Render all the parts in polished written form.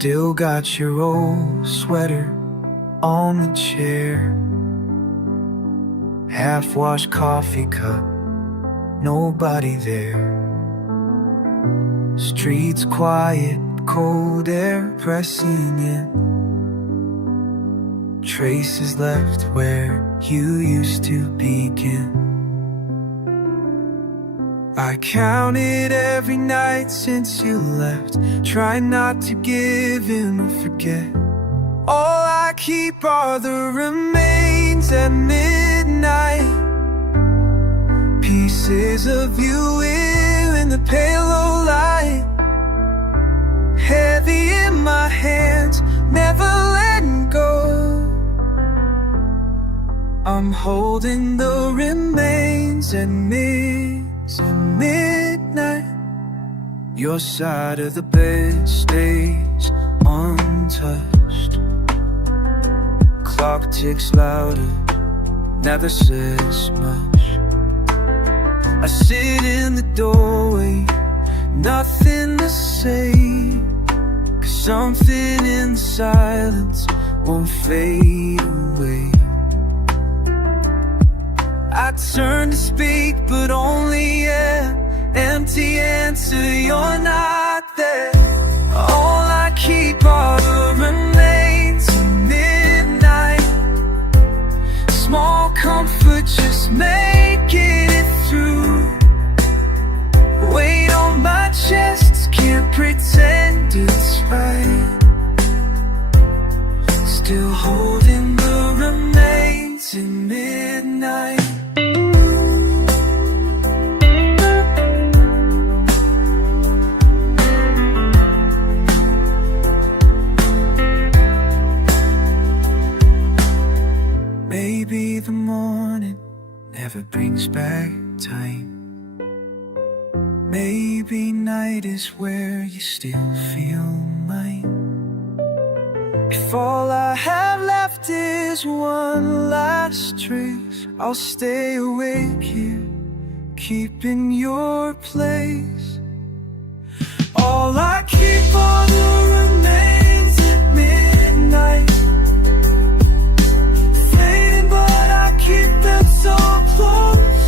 Still got your old sweater on the chair, half-washed coffee cup, nobody there. Streets quiet, cold air pressing in, traces left where you used to begin. I counted every night since you left, trying not to give in or forget. All I keep are the remains at midnight, pieces of you in the pale light, heavy in my hands, never letting go. I'm holding the remains at midnight. Your side of the bed stays untouched. Clock ticks louder, never says much. I sit in the doorway, nothing to say, 'cause something in the silence won't fade away. I turn to speak, but only an empty answer. You're not there. All I keep are the remains of midnight. Small comfort, just making it through. Weight on my chest, can't pretend it's right. Still holding the remains in midnight. Maybe the morning never brings back time. Maybe night is where you still feel mine. If all I have left is one last trace, I'll stay awake here, keeping your place. All I keep are the remains at midnight, fading but I keep them so close.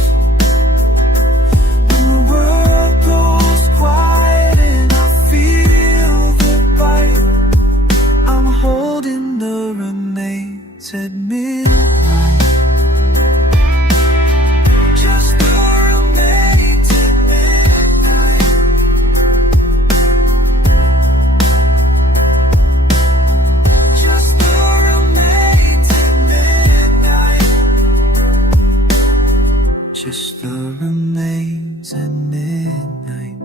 When the world goes quiet and I feel the bite, I'm holding the remains at midnight. Just the remains at midnight. Just the remains at midnight. Just the remains at midnight.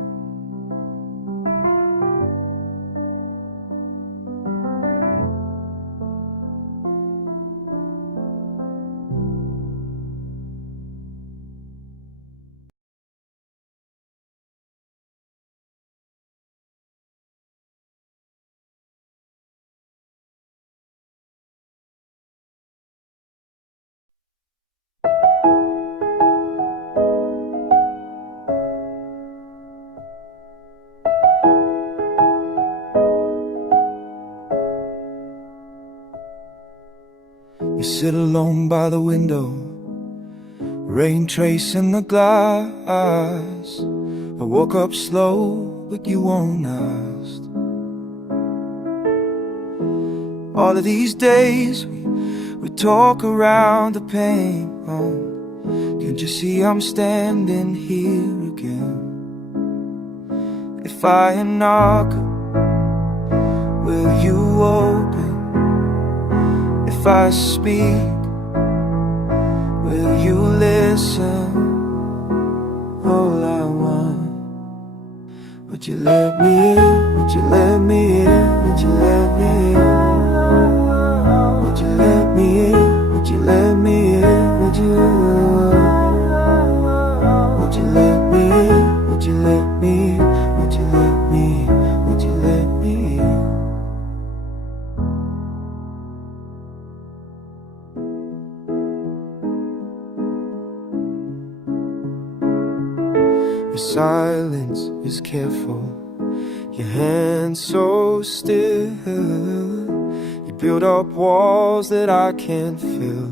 You sit alone by the window, rain tracing the glass. I woke up slow, but you won't ask. All of these days we talk around the pain. Can't you see I'm standing here again? If I knock, will you open? If I speak, will you listen? All I want, would you let me in? Would you let me in? Would you let me in? Would you let me in? Would you let me in? Would you? Would you let me in? Would you let me in? Would you let me in? Would you let me in? Your silence is careful, your hands so still. You build up walls that I can't feel,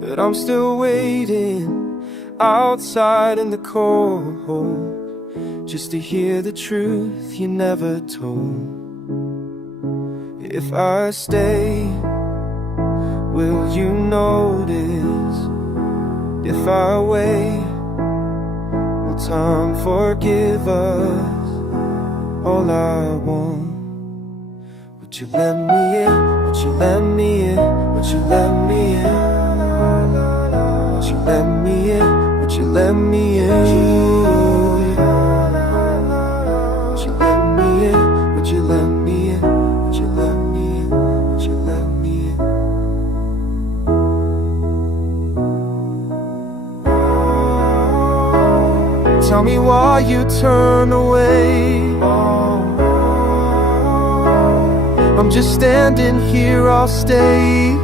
but I'm still waiting outside in the cold, just to hear the truth you never told. If I stay, will you notice? If I wait, will time forgive us? All I want, would you let me in? Would you let me in? Would you let me in? Would you let me in? Would you let me in? Would you let me in? Would you let me in? Would you let me in? Would you let me in? Tell me why you turn away. I'm just standing here, I'll stay.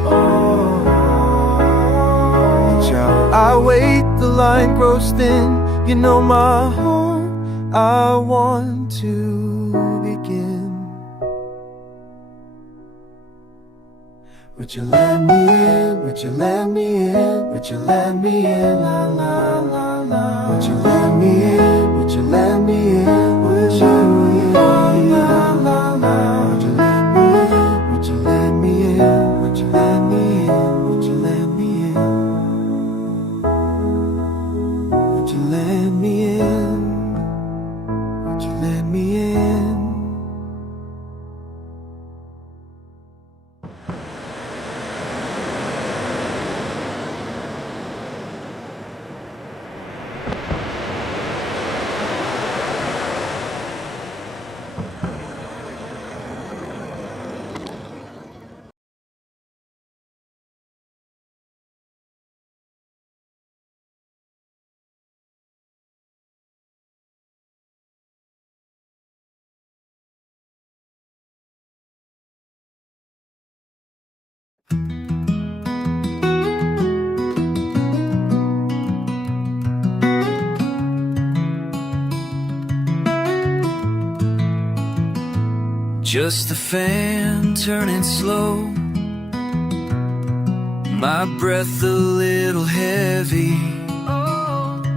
I wait, the line grows thin. You know my heart, I want to begin. Would you let me in? Would you let me in? Would you let me in? La la la la. Would you let me in? Would you let me in? Would you let me in? La la la la. Would you let me in? Would you let me in? Would you let me in? Would you let me in? Would you let me in? Would you let me in? Just the fan turning slow, my breath a little heavy,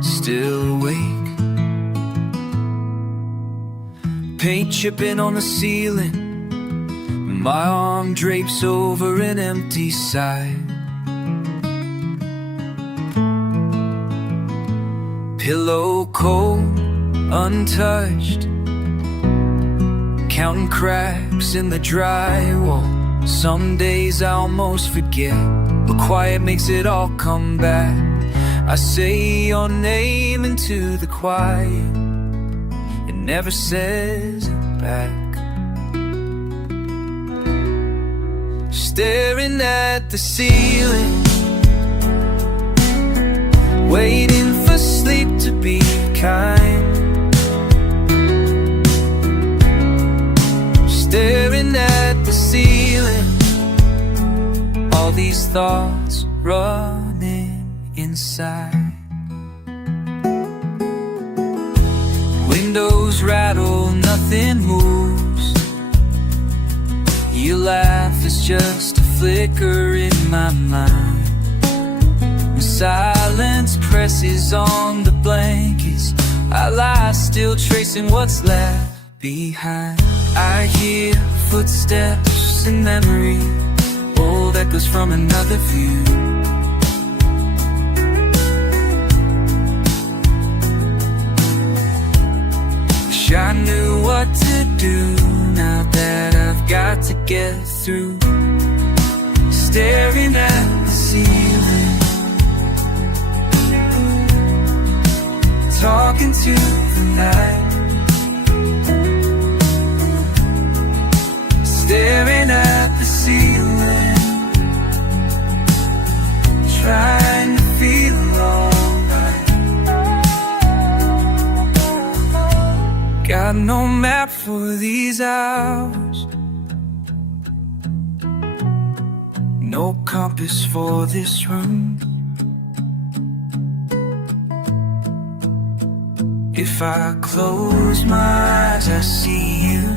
still awake. Paint chipping on the ceiling, my arm drapes over an empty side. Pillow cold, untouched, counting cracks in the drywall. Some days I almost forget, but quiet makes it all come back. I say your name into the quiet, it never says it back. Staring at the ceiling, waiting for sleep to be kind. Staring at the ceiling, all these thoughts running inside. Windows rattle, nothing moves. Your laugh is just a flicker in my mind. Silence presses on the blankets. I lie still, tracing what's left behind. I hear footsteps in memory, old echoes from another view. Wish I knew what to do now that I've got to get through. Staring at the ceiling, talking to the night. Staring at the ceiling, trying to feel alright. Got no map for these hours, no compass for this room. If I close my eyes, I see you.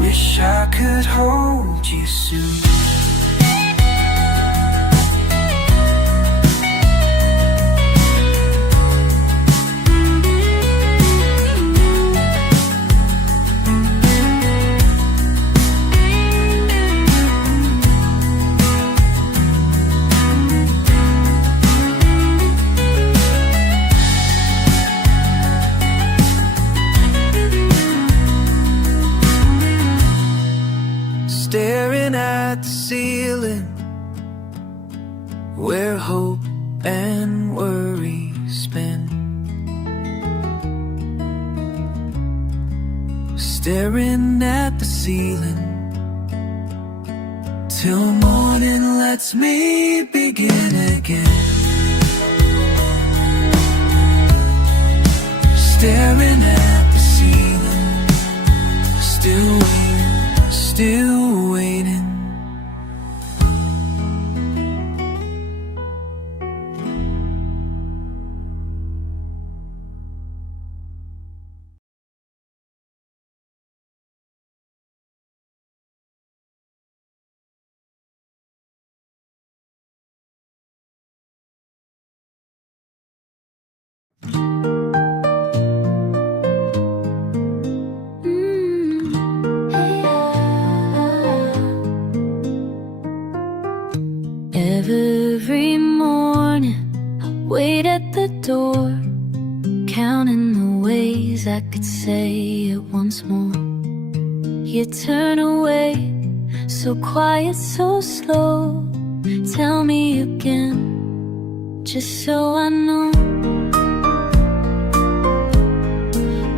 Wish I could hold you soon. Staring at the ceiling, where hope and worry spin. Staring at the ceiling till morning lets me begin again. Staring at the ceiling, still waiting, still waiting. Every morning, I wait at the door, counting the ways I could say it once more. You turn away, so quiet, so slow. Tell me again, just so I know.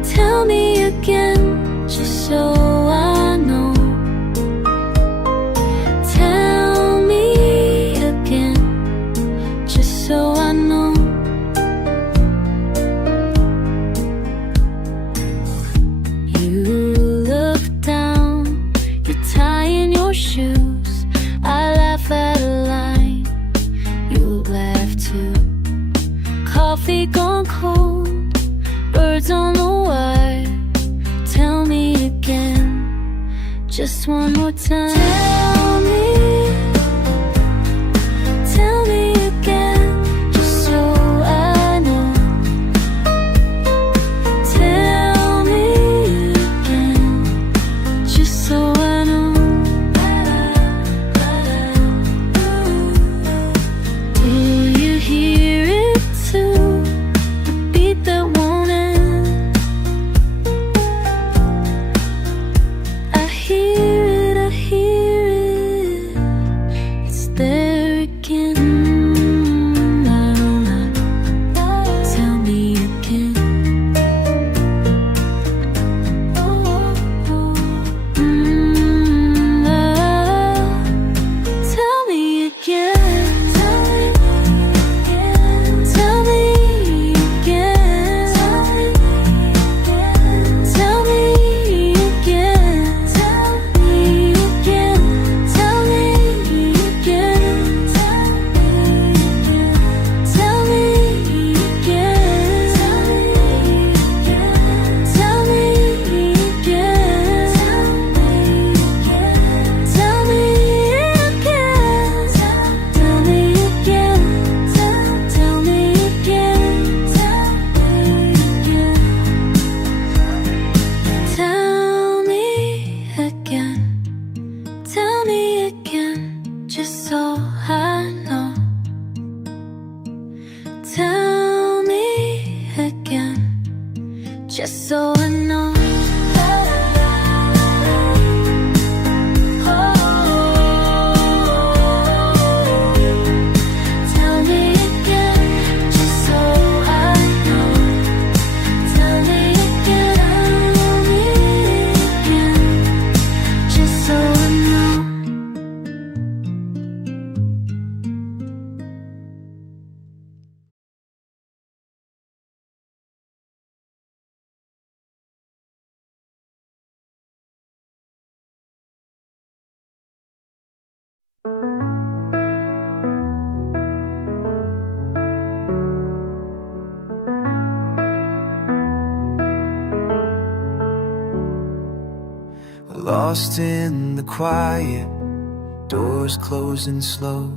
Tell me again, just so I know. Tell me again, just so I know. You look down, you're tying your shoes. I laugh at a line, you laugh too. Coffee gone cold, birds on the wire. Tell me again, just one more time. Tell me again, just so I know. Tell me again, just so I know. Do you hear it too? The beat that won't end. I hear it, I hear it. It's there again. Tell me again. Tell me again. Tell me again. Tell me again. Tell me again. Tell me again. Tell me again. Tell me again. Tell me again. Tell me again. Tell me again. Tell me again. Tell me again, just so I know. Tell me again, just so I know. Tell me again, just so I know. Tell me again, just so I know. lost in the quiet, doors closing slow.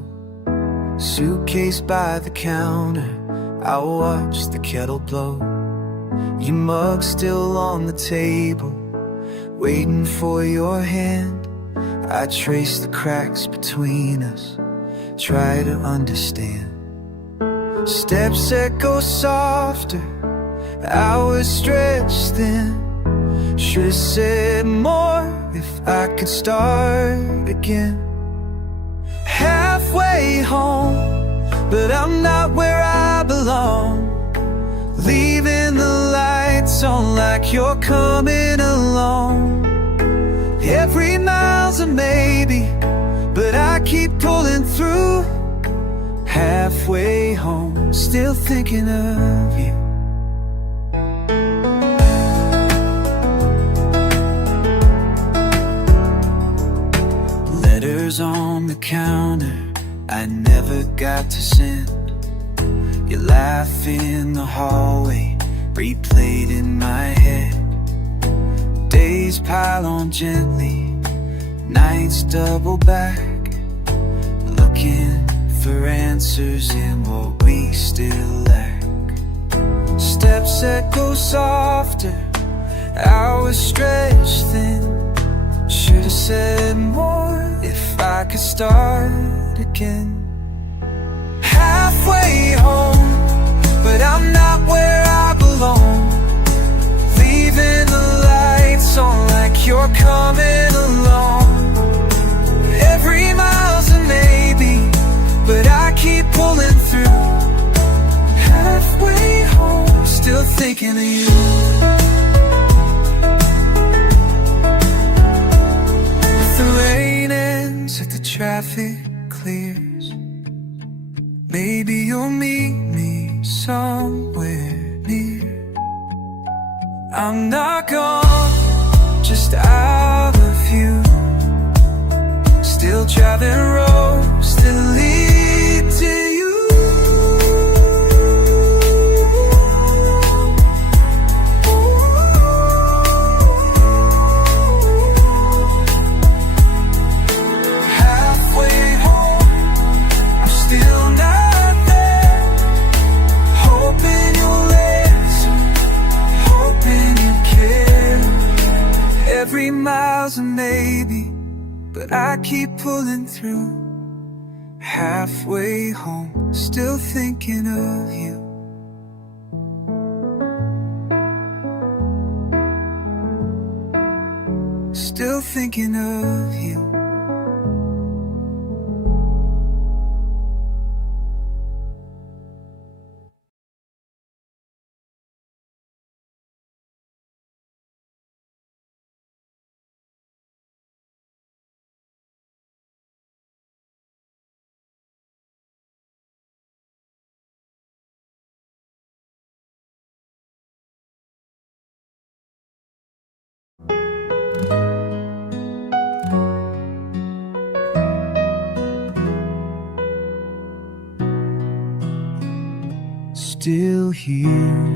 Suitcase by the counter, I watch the kettle blow. Your mug still on the table, waiting for your hand. I trace the cracks between us, try to understand. Steps that go softer, hours stretched thin. Should've said more if I could start again. Halfway home, but I'm not where I belong. Leaving the lights on like you're coming along. Every mile's a maybe, but I keep pulling through. Halfway home, still thinking of you. Letters on the counter I never got to send. Your laugh in the hallway, replayed in my head. Days pile on gently, nights double back, looking for answers in what we still lack. Steps that go softer, hours stretched thin. Should've said more if I could start again. Halfway home, but I'm not where I belong. Leaving the lights on like you're coming along. Every mile's a maybe, but I keep pulling through. Halfway home, still thinking of you. If the rain ends, if the traffic clears, maybe you'll meet me somewhere near. I'm not gone, just out of view. Still driving roads that lead to you. Halfway home, I'm still not there. Hoping you'll answer, hoping you care. Every mile's a maybe, but I keep pulling through. Halfway home, still thinking of you. Still thinking of you. Still here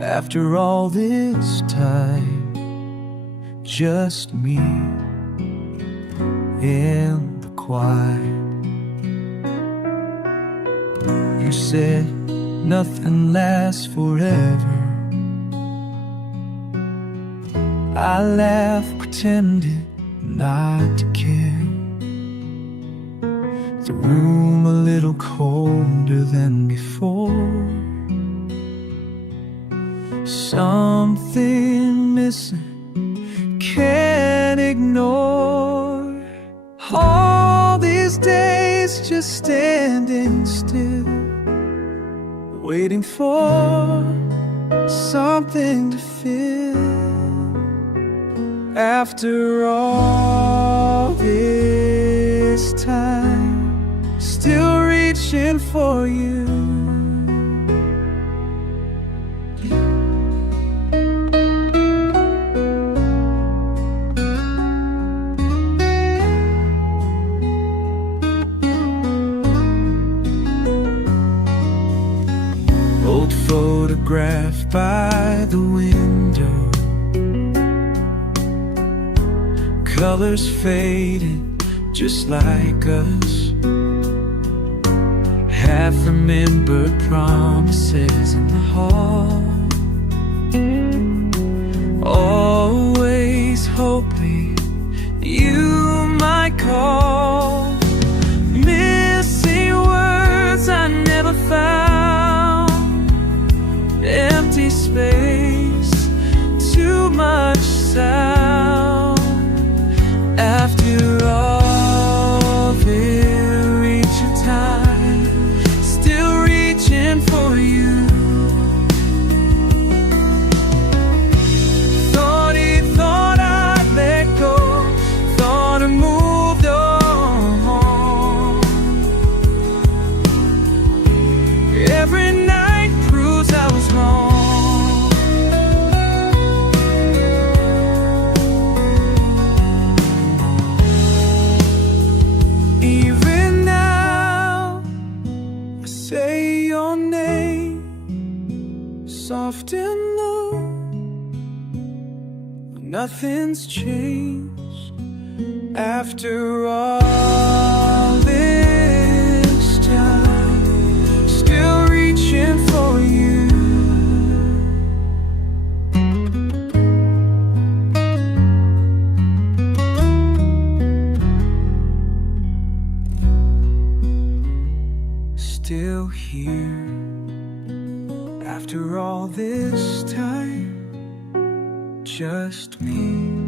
after all this time, just me in the quiet. You said nothing lasts forever. I laughed, pretended not to care. The room a little colder than before. Something missing, can't ignore. All these days just standing still, waiting for something to fill. After all this time, still reaching for you. Old photograph by the window, colors faded just like us. Half remembered promises in the hall. Always hoping you might call. Missing words I never found. Empty space, too much sound. After all the reaching time, still reaching for you. Thought I'd let go, thought I moved on. Every night proves I was wrong. Even now, I say your name, soft and low. Nothing's changed after all this time. Still reaching for you. Still here after all this time. Just me.